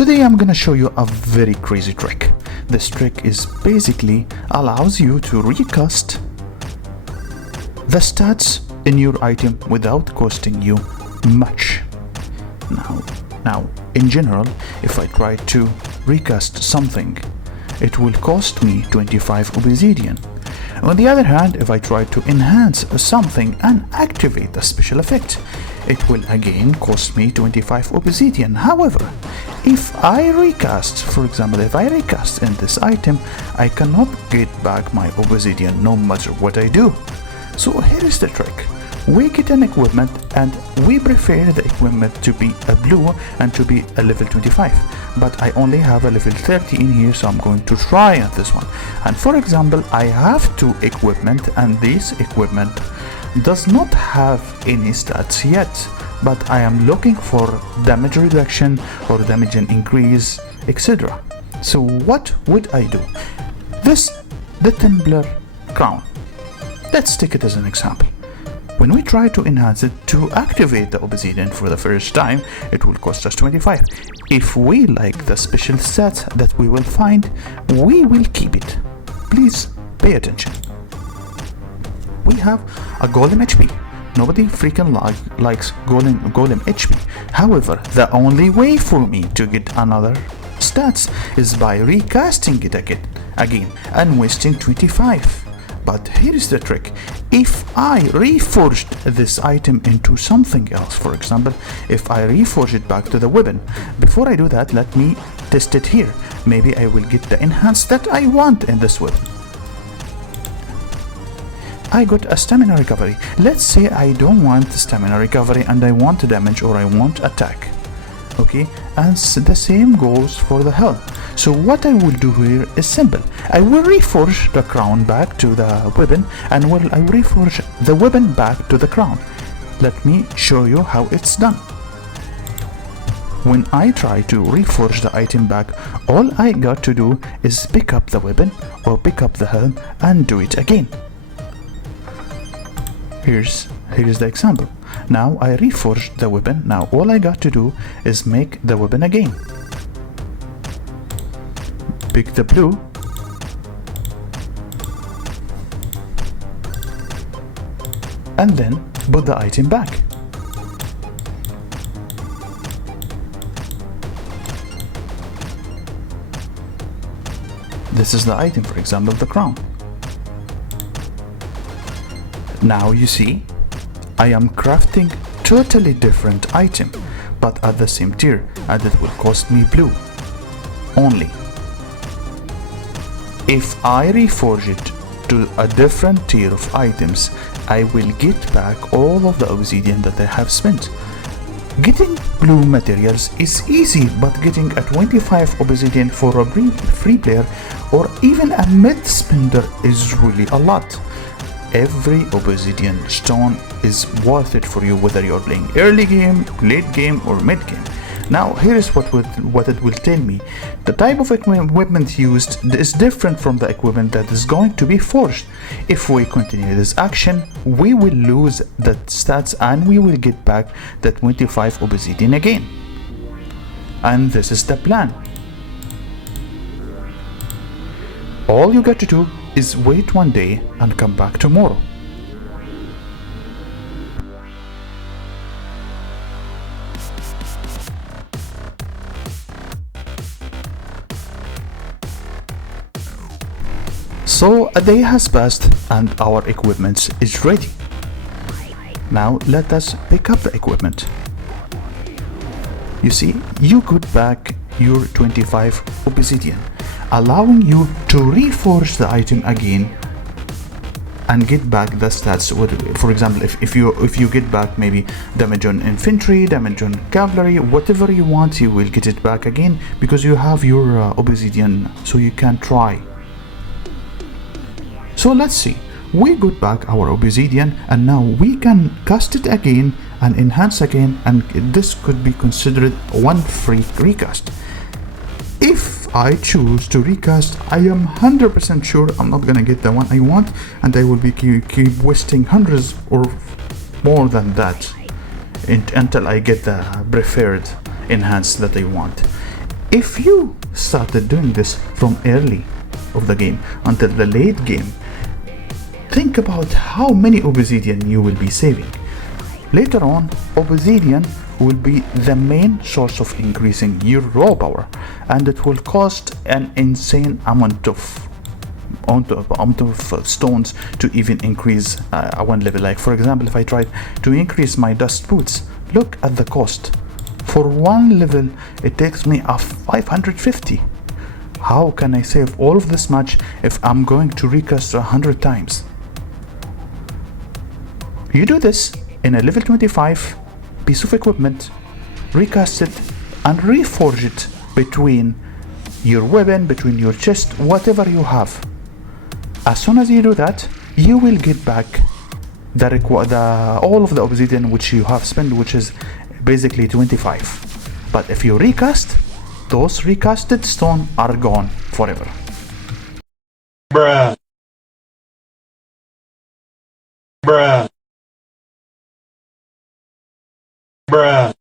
Today I'm gonna show you a very crazy trick. This trick is basically allows you to recast the stats in your item without costing you much. Now in general, if I try to recast something, it will cost me 25 obsidian. On the other hand, if I try to enhance something and activate a special effect, it will again cost me 25 obsidian. However, if I recast, for example, if I recast in this item, I cannot get back my obsidian no matter what I do. So here is the trick. We get an equipment and we prefer the equipment to be a blue and to be a level 25, but I only have a level 30 in here, so I'm going to try at this one. And for example, I have two equipment and this equipment does not have any stats yet, but I am looking for damage reduction or damage increase, etc. So what would I do? The Templar crown, let's take it as an example. When we try to enhance it to activate the obsidian for the first time, it will cost us 25. If we like the special stats that we will find, we will keep it. Please pay attention. We have a golem HP. Nobody freaking likes golem HP. However, the only way for me to get another stats is by recasting it again and wasting 25. But here is the trick. If I reforged this item into something else, for example, if I reforge it back to the weapon, before I do that, let me test it here. Maybe I will get the enhance that I want in this weapon. I got a stamina recovery. Let's say I don't want stamina recovery and I want damage or I want attack. Okay, and the same goes for the health. So what I will do here is simple. I will reforge the crown back to the weapon and I will reforge the weapon back to the crown. Let me show you how it's done. When I try to reforge the item back, all I got to do is pick up the weapon or pick up the helm and do it again. Here's the example. Now I reforged the weapon. Now all I got to do is make the weapon again. Pick the blue, and then put the item back. This is the item, for example, the crown. Now you see, I am crafting totally different item, but at the same tier, and it will cost me blue only. If I reforge it to a different tier of items, I will get back all of the obsidian that I have spent. Getting blue materials is easy, but getting a 25 obsidian for a free player or even a mid spender is really a lot. Every obsidian stone is worth it for you, whether you're playing early game, late game, or mid game. Now here is what it will tell me. The type of equipment used is different from the equipment that is going to be forged. If we continue this action, we will lose the stats and we will get back the 25 obsidian again. And this is the plan. All you got to do is wait one day and come back tomorrow. So a day has passed and our equipment is ready. Now let us pick up the equipment. You see, you got back your 25 obsidian, allowing you to reforge the item again and get back the stats. For example, if you get back maybe damage on infantry, damage on cavalry, whatever you want, you will get it back again because you have your obsidian, so you can try. So let's see, we got back our obsidian and now we can cast it again and enhance again, and this could be considered one free recast. If I choose to recast, I am 100% sure I'm not gonna get the one I want and I will be keep wasting hundreds or more than that until I get the preferred enhance that I want. If you started doing this from early of the game until the late game, think about how many obsidian you will be saving. Later on, obsidian will be the main source of increasing your raw power, and it will cost an insane amount of stones to even increase one level. Like for example, if I tried to increase my dust boots, look at the cost. For one level it takes me a 550. How can I save all of this much if I'm going to recast 100 times? You do this in a level 25 piece of equipment, recast it and reforge it between your weapon, between your chest, whatever you have. As soon as you do that, you will get back all of the obsidian which you have spent, which is basically 25. But if you recast, those recasted stone are gone forever. Bruh. Bruh. Bruh.